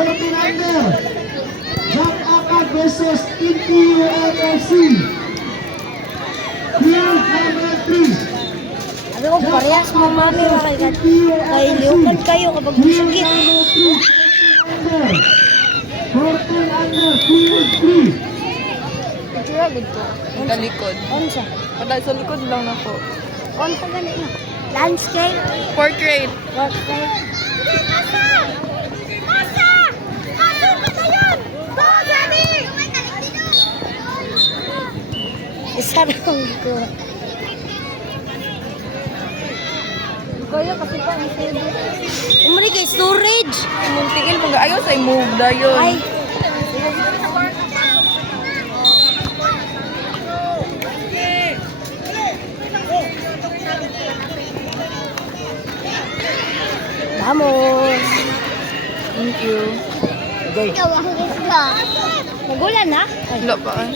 14 under. Jack Akad versus TPU LFC. Field number 3. Ano ko, parehas mo mami makikat. Kailiukan kayo kapag masakit. 14 under, field 3. Kaya dito. Sa likod. Ano siya? Padahal sa likod lang ako. Ano ka ganit na? Landscape? Portrait. Portrait? Isarang ko. Kaya kasi pa ang table. Umari kay storage. Muntiin mo ayaw sa move na yun. Ay. Vamos. Thank you. Ikaw ang isda. Magulan na? Wala pa ay.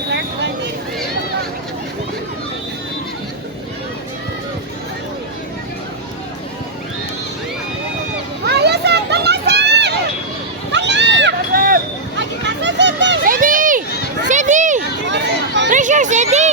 Sedi! Sedi! Pressure, Sedi!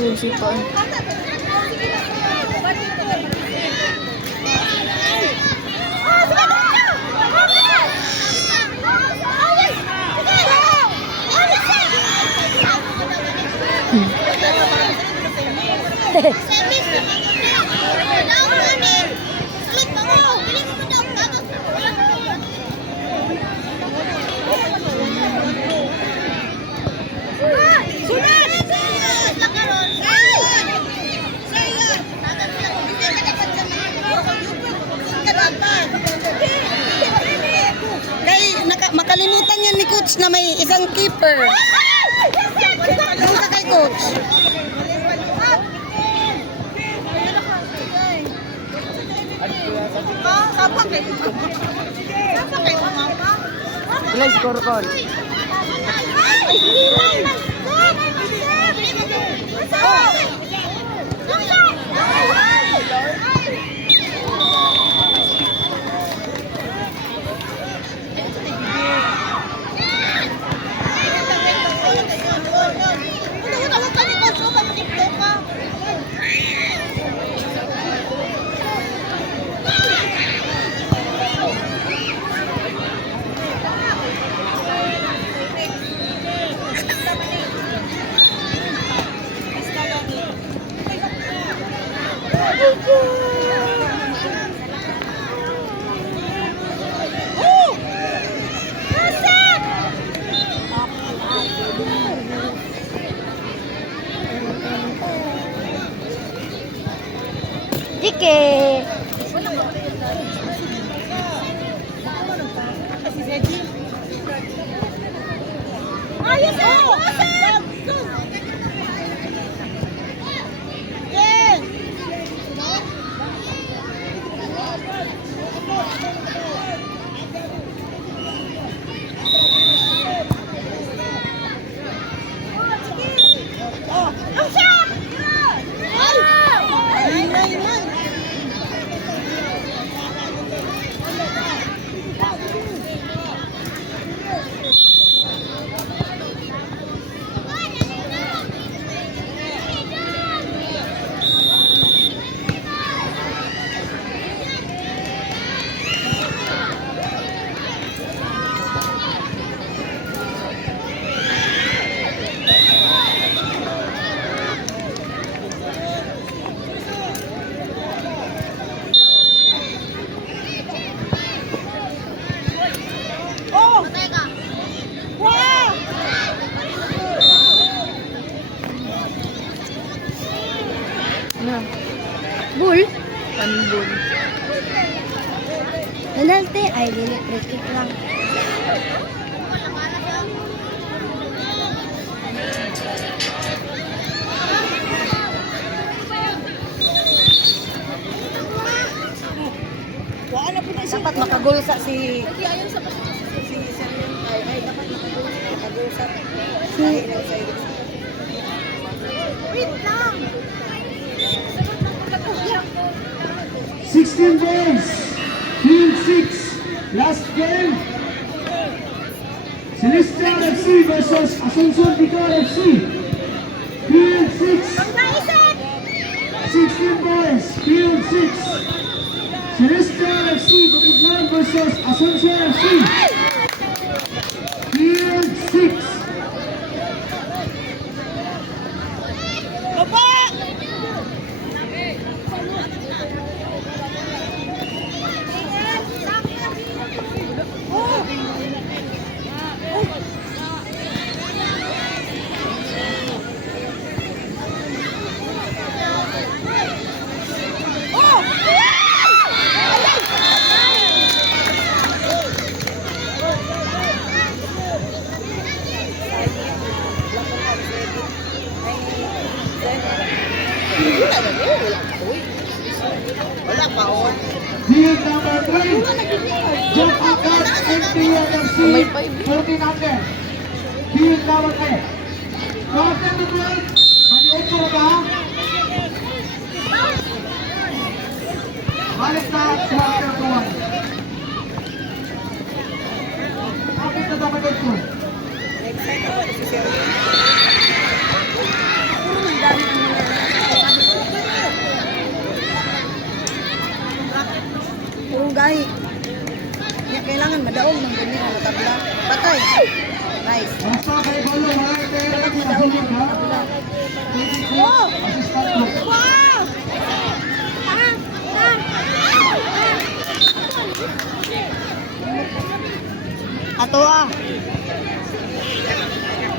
Susi pa. Makalimutan yan ni Coach na may isang keeper. Doon ka kay Coach. Let's go, Rocol. Dike. Ayos mo! Panibon. Penalty. Ay, dili. Free kick lang. Dapat makagol sa si dapat makagol sa Wait lang. 16 goals. Field 6. Last game. Celestial FC versus Asuncion Bicol FC. Field 6. 16 goals. Field 6. Celestial FC Bukidnon versus Asuncion FC. Field 6. wala pa oh. Field number 3. Jump Akat MPNFC. 14 under. Field number 3. Quarter to 12. Maniod ko ba? Balik na quarter to 1. Bakit na dapat ito? Purong gahi. Kaya kailangan madaog ng ganyan na tabla. Patay. Nice. Basta kay Bolo, ha? Kaya natin nasulit, ha? Assistant coach. Wow! Ato ah.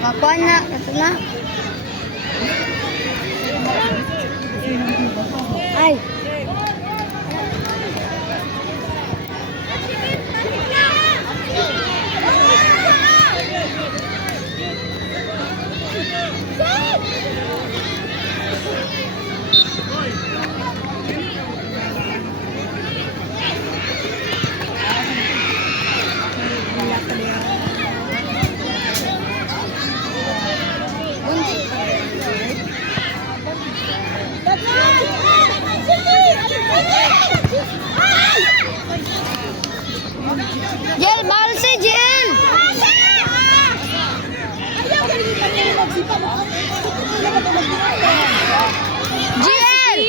Kakuan na. Ato na. Ay. Jel, bal si Jel. Jel.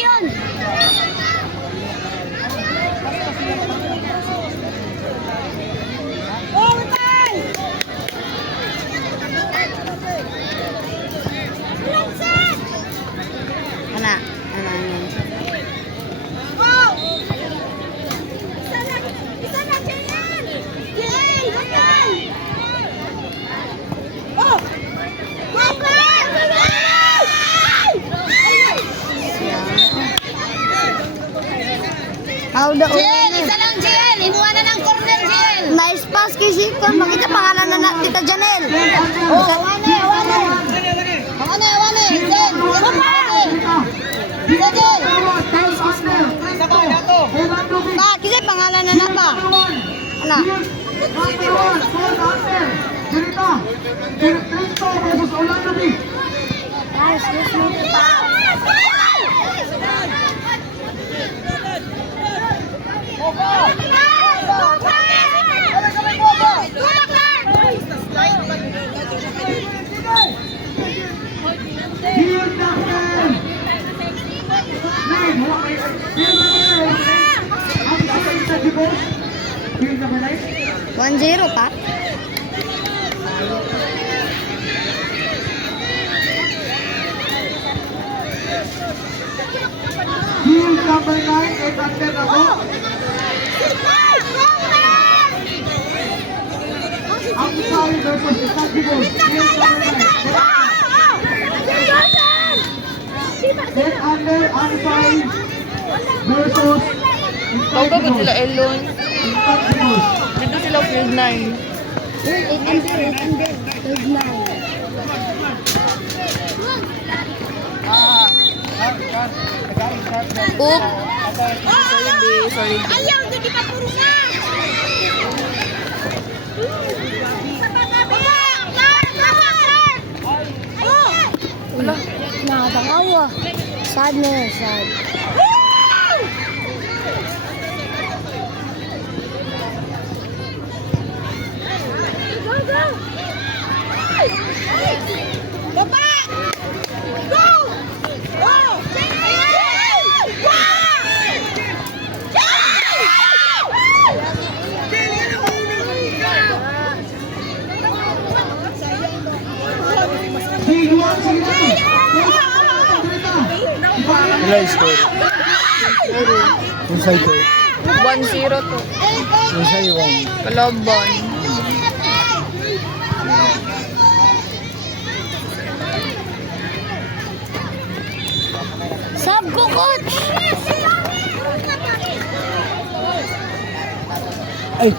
Ana, ana yan. How the Jiel, isa lang Jiel. Imuha na ng corner Jiel. Nice pass kasi ko. Makita pangalan na Tita Janel. Oh, awane. Awane. Jiel. Jiel. Ba, kasi pangalan na ba? Ano? Nice, Field number 1-0 pa? Field number 9, 8 under na po. Amsay versus Itagibol. Field number 9. 10 under, Amsay versus Pagkagod sila Elon. Intangibles. Dito sila field 9. 800. Third line. Oop. Sorry. Ayaw, hindi pa puro na. Wala. Nakakawa. Sad na yan, sad. Baba! Go! Go! Biguan, sige na. Wala yung score. Yung sa'yo ko. 1-0 to. Yung sa'yo 1. Kalaban. Sab ko, coach! Ay!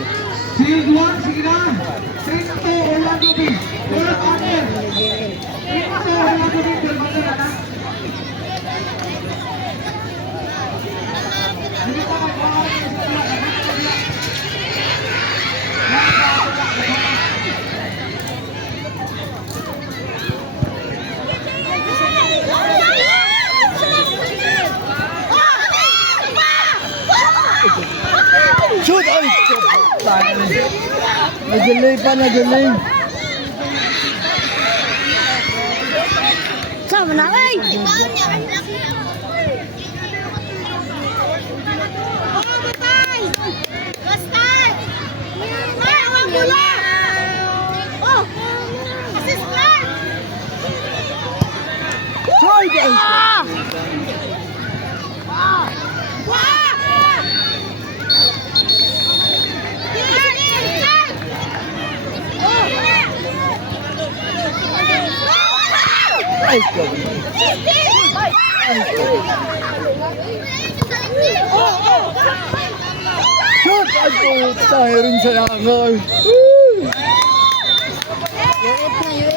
Biguan, sige na. Pinto, Orlando B. Third under. Pinto, Orlando B. Third under, anak. Hindi pa mag-aaral. Shoot! Ay! Nagaling pa, nagaling. Sama na, ay! Try guys! Ay! Shoot! Ay! Tayo rin sa nakakawal. Woo!